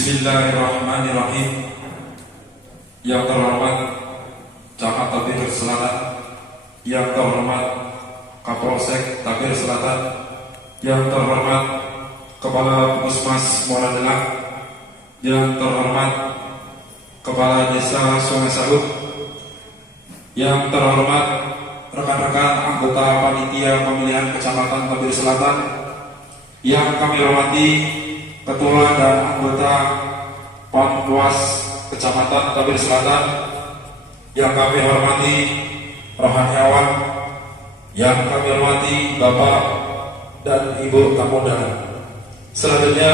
Bismillahirrahmanirrahim. Yang terhormat Camat Tabir Selatan, yang terhormat Kapolsek Tabir Selatan, yang terhormat Kepala Puskesmas Muara Delak, yang terhormat Kepala Desa Sungai Sahut, yang terhormat rekan-rekan anggota panitia pemilihan Kecamatan Tabir Selatan, yang kami hormati Ketua dan anggota Panwas Kecamatan Tabir Selatan, yang kami hormati rohaniawan, yang kami hormati Bapak dan Ibu Kapolda. Selanjutnya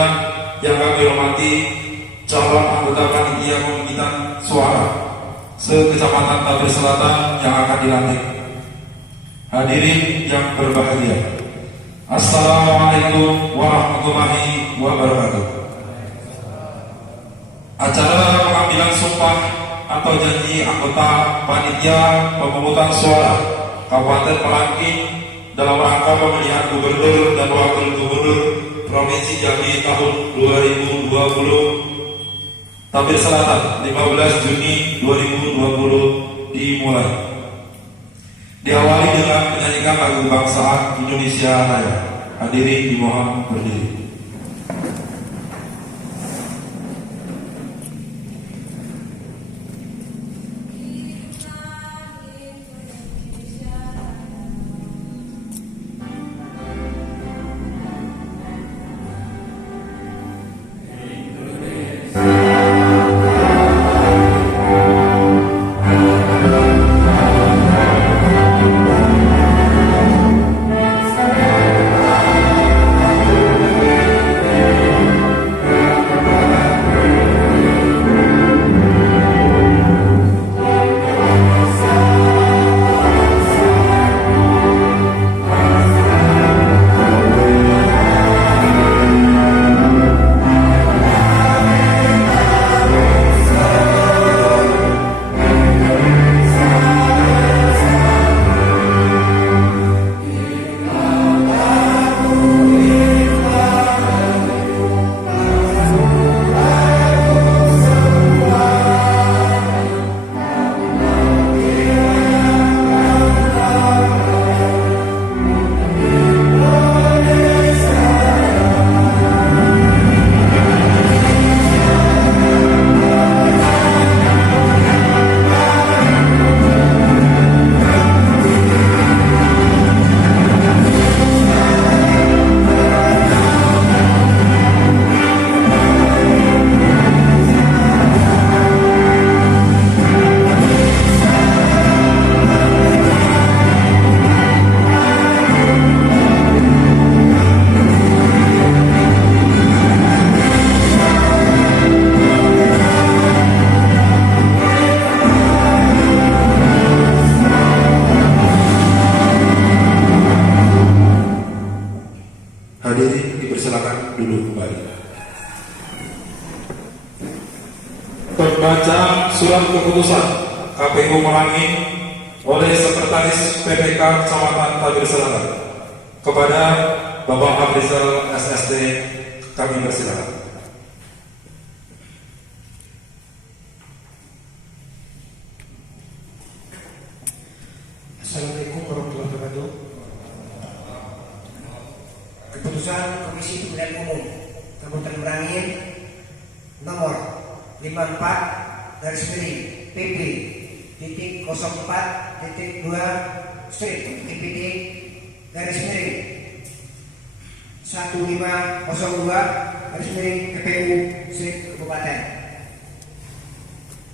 yang kami hormati calon anggota panitia pemilihan suara se-Kecamatan Tabir Selatan yang akan dilantik. Hadirin yang berbahagia, Assalamualaikum warahmatullahi wabarakatuh. Acara pengambilan sumpah atau janji anggota panitia pemungutan suara Kabupaten Merangin dalam rangka pemilihan gubernur dan wakil gubernur Provinsi Jambi tahun 2020 Tabir Selatan 15 Juni 2020 dimulai. Diawali dengan menyanyikan lagu kebangsaan Indonesia Raya. Hadirin dimohon berdiri. Hadirin dipersilakan duduk kembali. Pembacaan surat keputusan KPU Merangin oleh Sekretaris PPK Kecamatan Tabir Selatan kepada Bapak Afrizal SSD, kami persilakan. Assalamualaikum warahmatullahi wabarakatuh. Keputusan Komisi Pemilihan Umum Kabupaten Merangin nomor 54 garis miring PP titik 04 titik 2 strip TPD garis miring 1502 garis miring KPU strip Kabupaten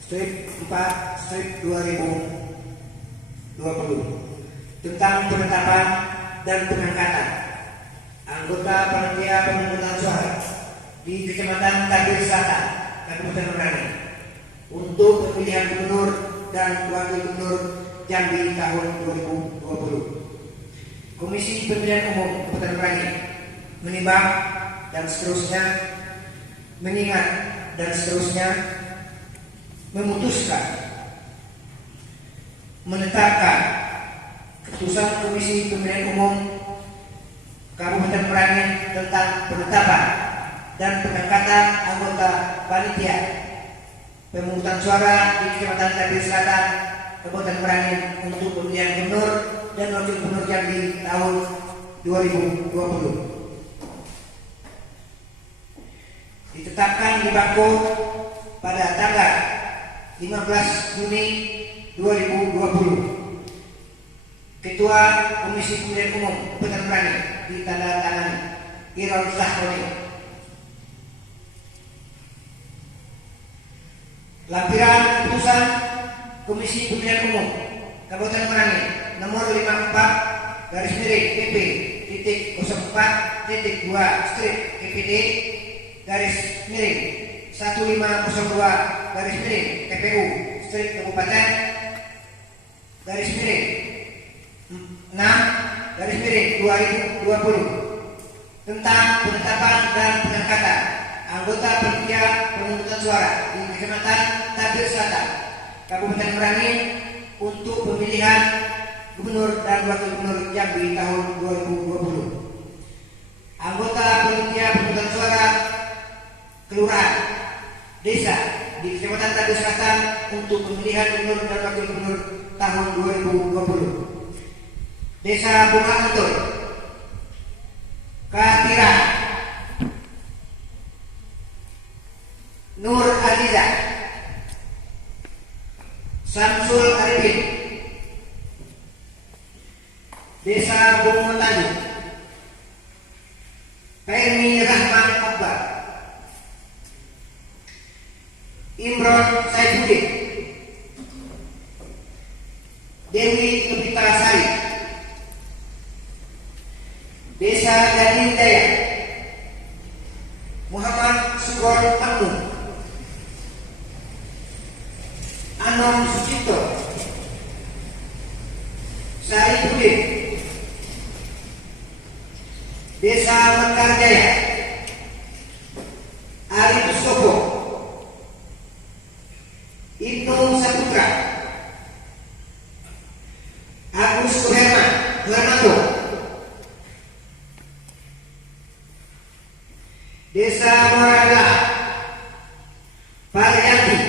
strip 4 strip 2020 tentang penetapan dan pengangkatan anggota panitia pemungutan suara di Kecamatan Tabir Selatan, Kabupaten Merangin untuk pemilihan gubernur dan wakil gubernur Jambi tahun 2020. Komisi Pemilihan Umum Kabupaten Merangin menimbang dan seterusnya mengingat dan seterusnya memutuskan menetapkan keputusan Komisi Pemilihan Umum Kabupaten Merangin tentang penetapan dan pengangkatan anggota panitia pemungutan suara di Kecamatan Tabir Selatan, Kabupaten Merangin untuk pemilihan gubernur dan wakil gubernur Jambi tahun 2020. Ditetapkan di Bako pada tanggal 15 Juni 2020. Ketua Komisi Pemilihan Umum Kabupaten Merangin ditandatangani Iron Sahroni. Lampiran keputusan Komisi Pemilihan Umum Kabupaten Merangin nomor 54 garis miring PP titik 04 2 strip KPD garis miring 1502 garis miring TPU strip Kabupaten garis miring 6 garis miring 2020 tentang penetapan dan pengangkatan anggota panitia pemungutan suara di Kecamatan Tabir Selatan, Kabupaten Merangin untuk pemilihan gubernur dan wakil gubernur Jambi tahun 2020. Anggota panitia pemungutan suara kelurahan, desa di Kecamatan Tabir Selatan untuk pemilihan gubernur dan wakil gubernur tahun 2020. Desa Bunga Untul, Katira, Nur Aziza, Samsul Arifin, Desa Bunga Tanjung, Permi Rahman Akbar, Imron Saifuddin, Dewi Nubita Sari, Desa Gading Jaya, Muhammad Sugron Amnu, Anom Sucipto, Saripudin, Desa Mekar Jaya, Arif Sobo, Ibnu Saputra, Agus Suherman Hernando, Desa Morada, Parianti,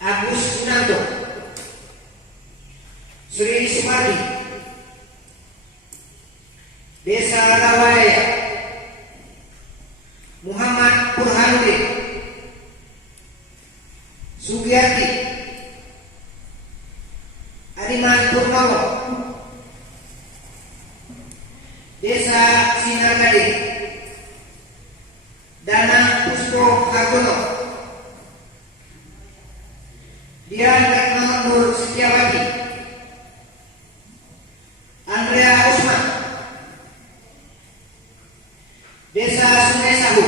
Agus Sunanto, Sri Sumardi, Desa Lawaya, Muhammad Burhanuddin, Sugiyati, Ariman Purnomo, Desa Sinar Gading, Dana Pusko Hargono, Dian Retno Nur Setiawati, Andrea Usman, Desa Sungai Sahu,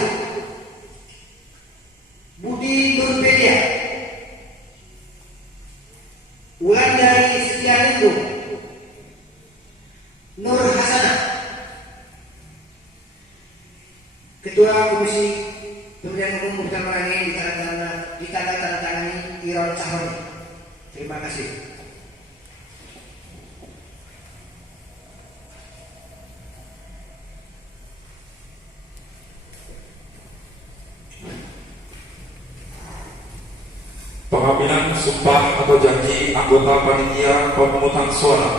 Budi Nurpedia, Wulandari Setianindu, Nur Hasanah. Ketua Komisi Pemilihan Umum Kabupaten Merangin ditandatangani Iron Sahroni. Terima kasih. Pengambilan sumpah atau janji anggota panitia pemungutan suara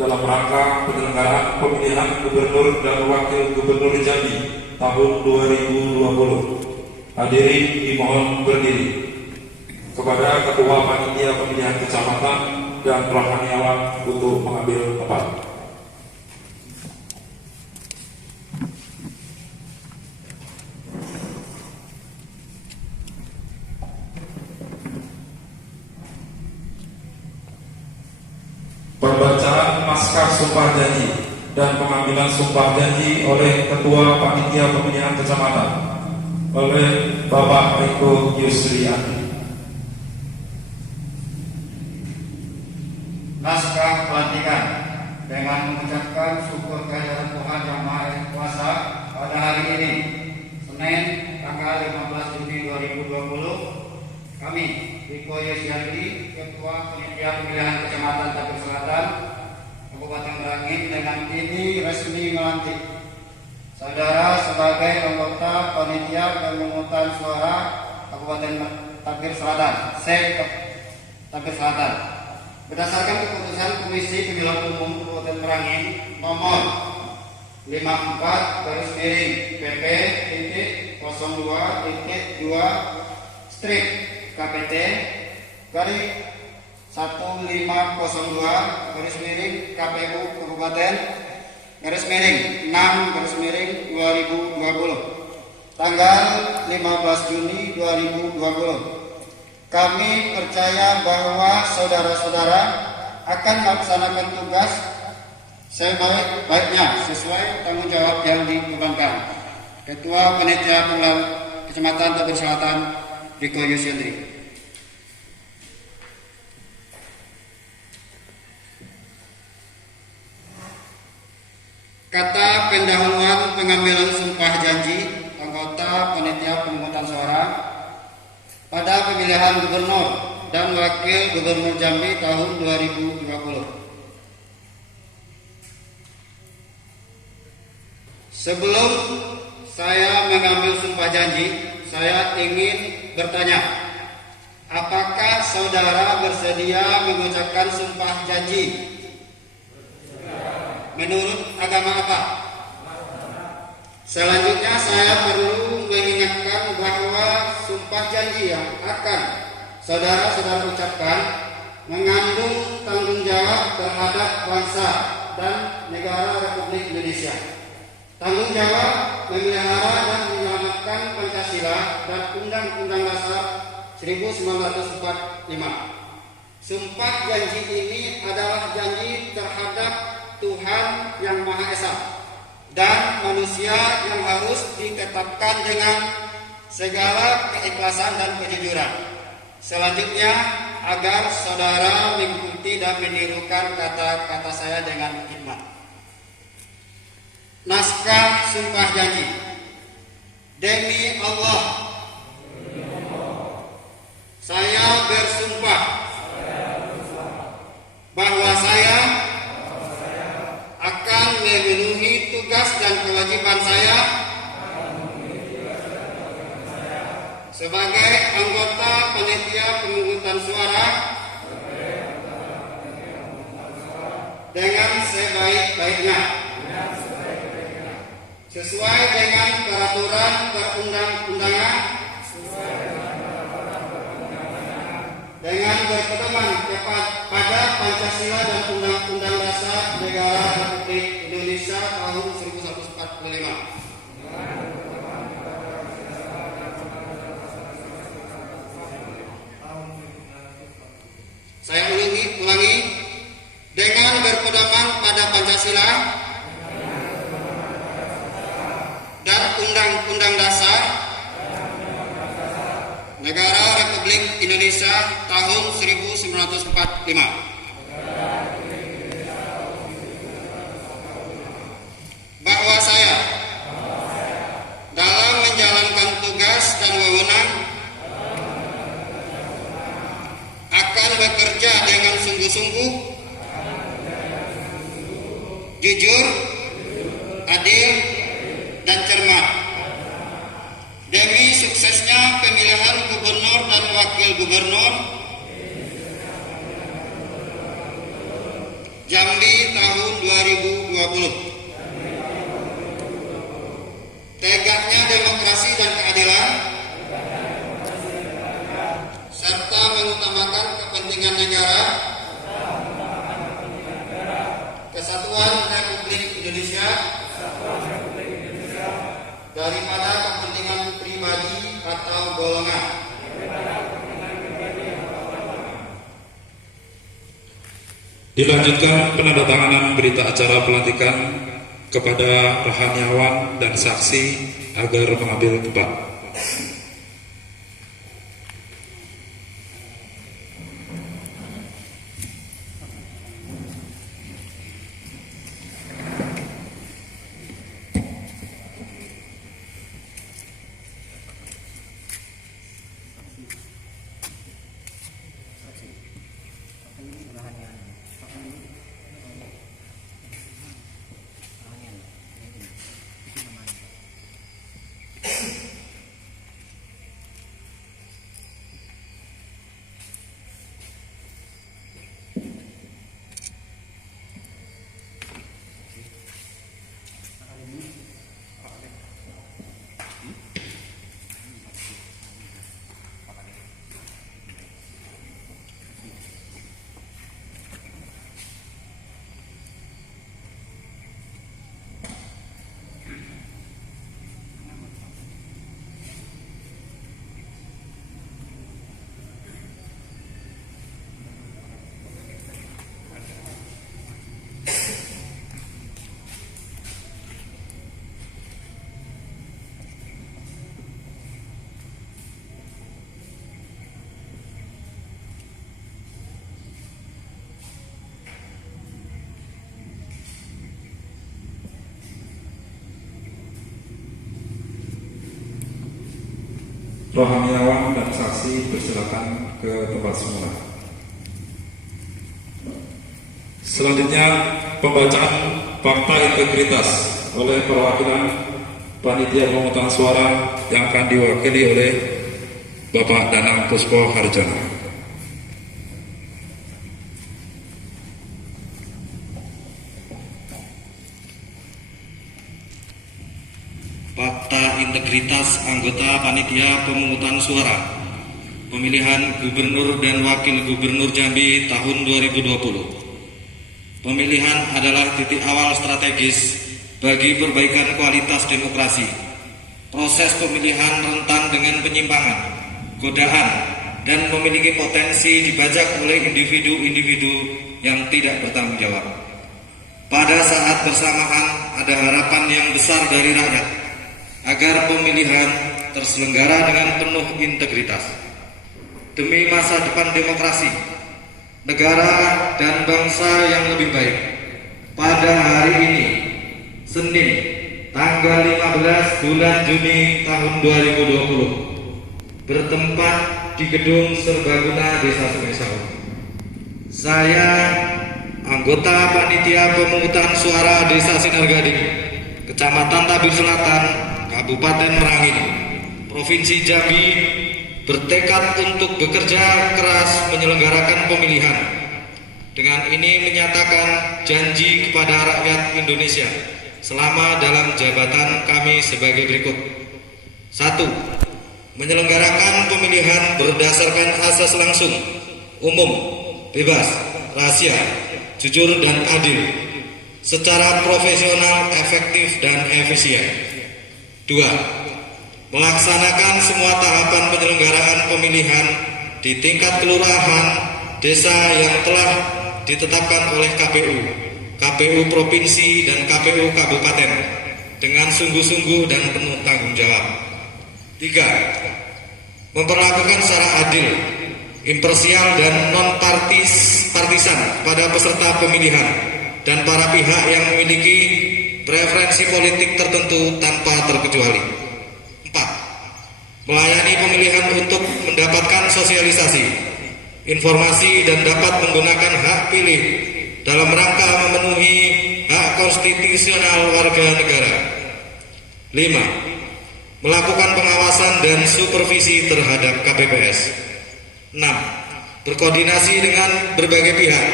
dalam rangka penyelenggaraan pemilihan gubernur dan wakil gubernur Jambi tahun 2020. Hadirin dimohon berdiri. Kepada Ketua Panitia Pemilihan Kecamatan dan Rohaniawan untuk mengambil tempat. Pembacaan naskah sumpah janji dan pengambilan sumpah janji oleh Ketua Panitia Pemilihan Kecamatan oleh Bapak Riko Yusriandi. Naskah pelantikan dengan mengucapkan syukur kehadiran Tuhan Yang Maha Kuasa pada hari ini, Senin, tanggal 15 Juni 2020, kami, Riko Yusriandi, Ketua Panitia Pemilihan Kecamatan Tabir Selatan, Kabupaten Merangin, dengan ini resmi melantik Saudara sebagai anggota panitia pemungutan suara Kabupaten Tabir Selatan, Tabir Selatan, berdasarkan keputusan Komisi Pemilihan Umum Kabupaten Merangin nomor 54/PP.02.2 strip KPT garis 1502 KPU Kabupaten garis miring 6/2020 tanggal 15 Juni 2020. Kami percaya bahwa saudara-saudara akan melaksanakan tugas sebaik-baiknya sesuai tanggung jawab yang dibebankan. Ketua Panitia Pemilihan Kecamatan Tabir Selatan, Riko Yusyendri. Kata pendahuluan pengambilan sumpah janji anggota panitia pemungutan suara pada pemilihan gubernur dan wakil gubernur Jambi tahun 2020. Sebelum saya mengambil sumpah janji, saya ingin bertanya, apakah saudara bersedia mengucapkan sumpah janji? Menurut agama apa? Selanjutnya saya perlu mengingatkan bahwa sumpah janji yang akan saudara-saudara ucapkan mengandung tanggung jawab terhadap bangsa dan negara Republik Indonesia. Tanggung jawab memelihara dan menyelamatkan Pancasila dan Undang-Undang Dasar 1945. Sumpah janji ini adalah janji terhadap Tuhan yang Maha Esa dan manusia yang harus ditetapkan dengan segala keikhlasan dan kejujuran. Selanjutnya, agar saudara mengikuti dan menirukan kata-kata saya dengan hikmat. Naskah sumpah janji. Demi Allah, saya bersumpah bahwa saya akan memenuhi tugas dan kewajiban saya sebagai anggota panitia pemungutan suara dengan sebaik-baiknya sesuai dengan peraturan perundang-undangan dengan berpedoman pada Pancasila dan Undang-Undang Dasar Negara Republik Indonesia tahun 1945. Saya ulangi, dengan berpedoman pada Pancasila dan Undang-Undang Dasar Negara Republik Indonesia tahun 1945. Bahwa saya dalam menjalankan tugas dan wewenang akan bekerja dengan sungguh-sungguh, jujur, adil, dan cermat demi suksesnya pemilihan gubernur dan wakil gubernur Jambi tahun 2020. Tegaknya demokrasi dan keadilan serta mengutamakan kepentingan negara, kesatuan Republik Indonesia daripada kepentingan pribadi atau golongan. Dilanjutkan penandatanganan berita acara pelantikan kepada rohaniawan dan saksi agar mengambil tempat. rohaniawan dan saksi persilakan ke tempat semula. Selanjutnya pembacaan fakta integritas oleh perwakilan panitia pemungutan suara yang akan diwakili oleh Bapak Danang Puspo Harjono. Fakta integritas anggota panitia pemungutan suara pemilihan gubernur dan wakil gubernur Jambi tahun 2020. Pemilihan adalah titik awal strategis bagi perbaikan kualitas demokrasi. Proses pemilihan rentan dengan penyimpangan, godaan, dan memiliki potensi dibajak oleh individu-individu yang tidak bertanggung jawab. Pada saat bersamaan ada harapan yang besar dari rakyat agar pemilihan terselenggara dengan penuh integritas. Demi masa depan demokrasi, negara dan bangsa yang lebih baik, pada hari ini, Senin, tanggal 15 bulan Juni tahun 2020, bertempat di Gedung Serbaguna Desa Sungai Sawu. Saya, anggota Panitia Pemungutan Suara Desa Sinar Gading, Kecamatan Tabir Selatan, Kabupaten Merangin, Provinsi Jambi, bertekad untuk bekerja keras menyelenggarakan pemilihan. Dengan ini menyatakan janji kepada rakyat Indonesia selama dalam jabatan kami sebagai berikut. 1. Menyelenggarakan pemilihan berdasarkan asas langsung, umum, bebas, rahasia, jujur dan adil, secara profesional, efektif dan efisien. 2. Melaksanakan semua tahapan penyelenggaraan pemilihan di tingkat kelurahan, desa yang telah ditetapkan oleh KPU, KPU Provinsi dan KPU Kabupaten dengan sungguh-sungguh dan penuh tanggung jawab. 3. Memperlakukan secara adil, imparsial dan non-partisan pada peserta pemilihan dan para pihak yang memiliki preferensi politik tertentu tanpa terkecuali. 4. Melayani pemilihan untuk mendapatkan sosialisasi, informasi dan dapat menggunakan hak pilih dalam rangka memenuhi hak konstitusional warga negara. 5. Melakukan pengawasan dan supervisi terhadap KPPS. 6. Berkoordinasi dengan berbagai pihak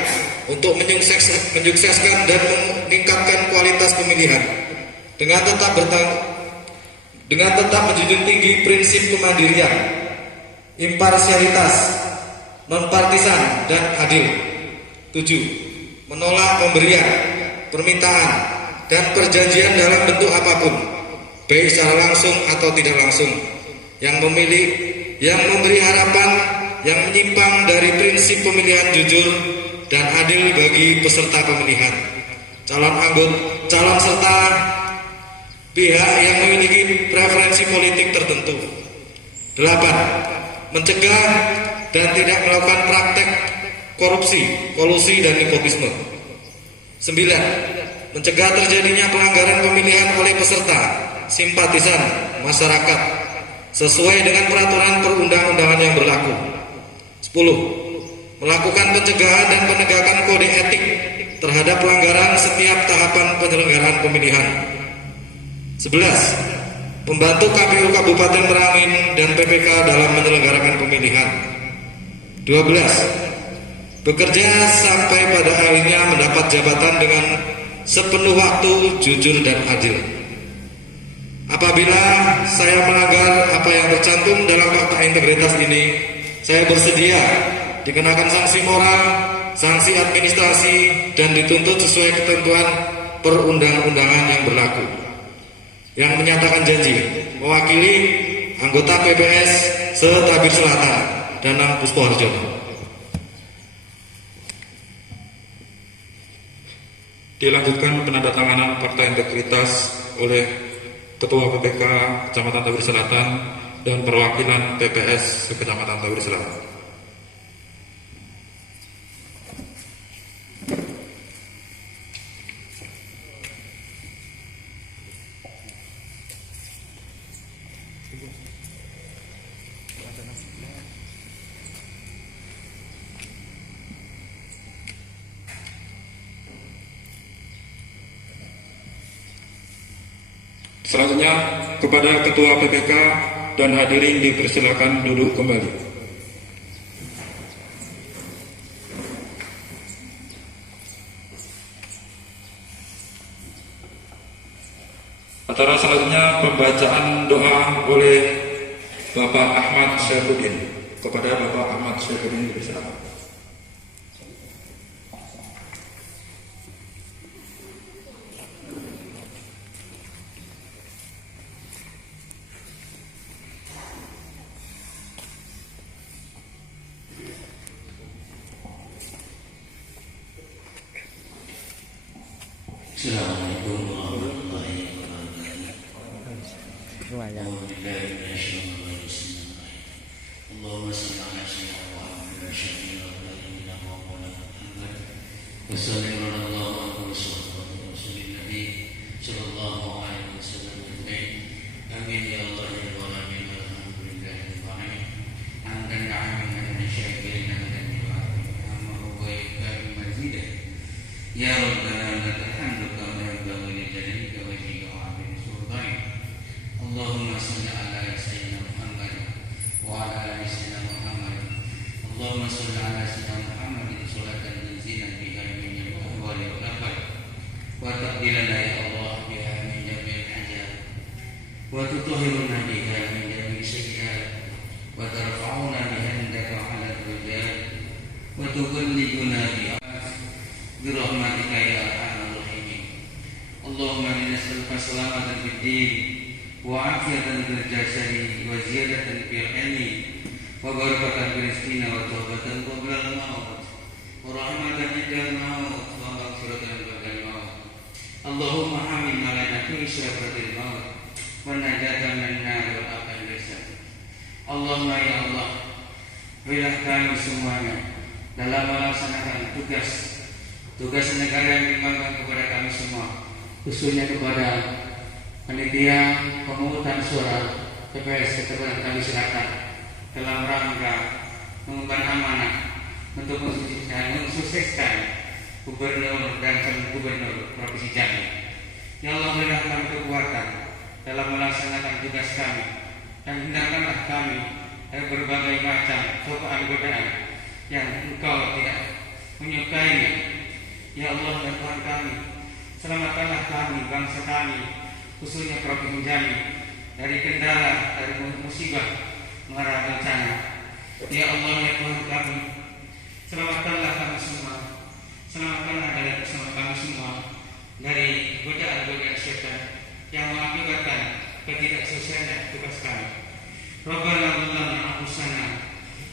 untuk menyukseskan dan meningkatkan kualitas pemilihan dengan tetap menjunjung tinggi prinsip kemandirian, imparsialitas, non-partisan, dan adil. 7. Menolak pemberian, permintaan, dan perjanjian dalam bentuk apapun, baik secara langsung atau tidak langsung, yang memberi harapan yang menyimpang dari prinsip pemilihan jujur dan adil bagi peserta pemilihan, calon serta pihak yang memiliki preferensi politik tertentu. 8. Mencegah dan tidak melakukan praktek korupsi, kolusi, dan nepotisme. 9. Mencegah terjadinya pelanggaran pemilihan oleh peserta, simpatisan, masyarakat, sesuai dengan peraturan perundang-undangan yang berlaku. 10. Melakukan pencegahan dan penegakan kode etik terhadap pelanggaran setiap tahapan penyelenggaraan pemilihan. 11. Membantu KPU Kabupaten Merangin dan PPK dalam menyelenggarakan pemilihan. 12. Bekerja sampai pada akhirnya mendapat jabatan dengan sepenuh waktu, jujur dan adil. Apabila saya melanggar apa yang tercantum dalam fakta integritas ini, saya bersedia dikenakan sanksi moral, sanksi administrasi, dan dituntut sesuai ketentuan perundang-undangan yang berlaku. Yang menyatakan janji mewakili anggota PPS se-Tabir Selatan, Danang Puspo Harjono. Dilanjutkan penandatanganan fakta integritas oleh Ketua PPK Kecamatan Tabir Selatan dan perwakilan PPS Kecamatan Tabir Selatan. Selanjutnya kepada Ketua PPK dan hadirin dipersilakan duduk kembali. Acara selanjutnya pembacaan doa oleh Bapak Ahmad Syaifuddin. Kepada Bapak Ahmad Syaifuddin dipersilakan. Assalamualaikum warahmatullahi wabarakatuh. Allahumma salli ala sayyidina Muhammad wa shalli ala Muhammad wa sallim ala Allah wa sallim nabi sallallahu alaihi wasallam. Amin ya Allah ya Rabbal alamin. Alhamdulillahil alamin. Hamdan ka'amin wa syakirin dan amma huwa yakfi mazidah. Ya Rabbana lakal hamdu kama yanbaghi li jalalika wajhika wa 'azimi sultanik. Allahumma salli ala sayyidina Muhammad wa ala ali sayyidina Muhammad. Allahumma salli ala sayyidina Muhammad salatan tanzilan biha min jami'il ahwali wal afat wa taqbilana ya Allah biha min jami'il hajat wa tutahhiruna biha min jami'is sayyi'at wa tarfa'una biha indaka 'ala al-rijal wa tuballighuna biha birahmatika ya arhamar rahimin. Allahumma inna nas'aluka salamatan fid din wa afiyatan fil jasadi wa ziyadatan fil ilmi wa barakatan fil rizqi wa tawbatan qabla al-maut wa rahmatan inda al-maut wa maghfiratan ba'da al-maut. Allahumma hamilna lana fi syafratil maut wa najatan min nar wal aqal lisan. Allahumma ya Allah, berilah kami semuanya dalam melaksanakan tugas negara yang dibanggakan kepada kami semua, khususnya kepada panitia pemungutan suara TPS kepada kami silakan dalam rangka mengemban amanah untuk mensukseskan gubernur dan calon gubernur Provinsi Jambi. Ya Allah, berilah kami kekuatan dalam melaksanakan tugas kami dan hindarkanlah kami dari berbagai macam godaan yang Engkau tidak menyukainya. Ya Allah dan Tuhan kami, selamatkanlah kami, bangsa kami, khususnya Provinsi Jambi dari kendala, dari musibah, mengarah bencana. Ya Allah ya Tuhan kami, selamatkanlah kami semua, selamatkanlah dari kami semua dari godaan-godaan syaitan yang mengakibatkan ketidaksuksesan tugas kami. Rabbana zalamna anfusana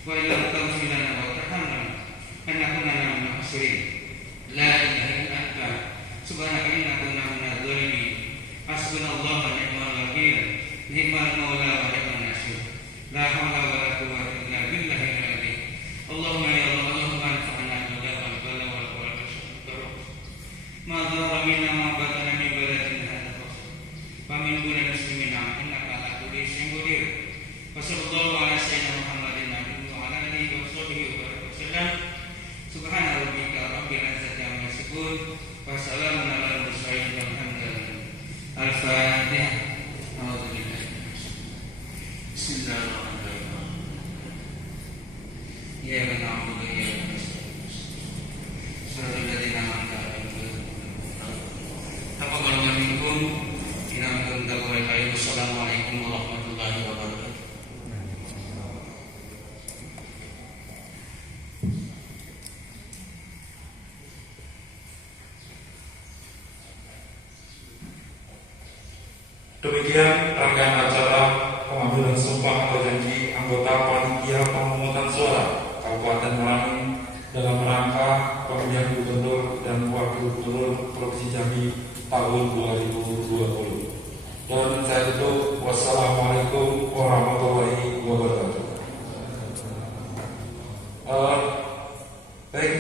wa illam taghfir lana wa tarhamna lanakunanna minal khasirin. La ilaha illa anta subhanaka inna kunna minadh dhalimin. Hasbunallahu wa ni'mal wakeel. Ni'mal maula wa ni'man nasir. La haula wa la quwwata illa billahil azim. Allahumma ya Allah, Allahumma anfa'na bil bala wal qawla ma dhara minna ma batana min balatin hadha wa min dunil muslimina innaka ala kulli shay'in qadir. Wa sallallahu ala sayyidina Muhammadin wa ala alihi wa sahbihi wa sallam. Subhana rabbika rabbil izzati amma yasifun wa salamun alal mursalin walhamdulillah. Al-Fatihah. Bismillahirrahmanirrahim. Ya na'budu wa iyyaka nasta'in. Shiratal ladzina an'amta 'alaihim. Taqabbal minkum innakum taqabbal karim. Assalamualaikum warahmatullahi wabarakatuh. Demikian rangkaian acara pengambilan sumpah atau janji anggota panitia pemungutan suara Kabupaten Merangin dalam rangka pemilihan gubernur dan wakil gubernur Provinsi Jambi tahun 2020. Dan saya tutup, wassalamualaikum warahmatullahi wabarakatuh.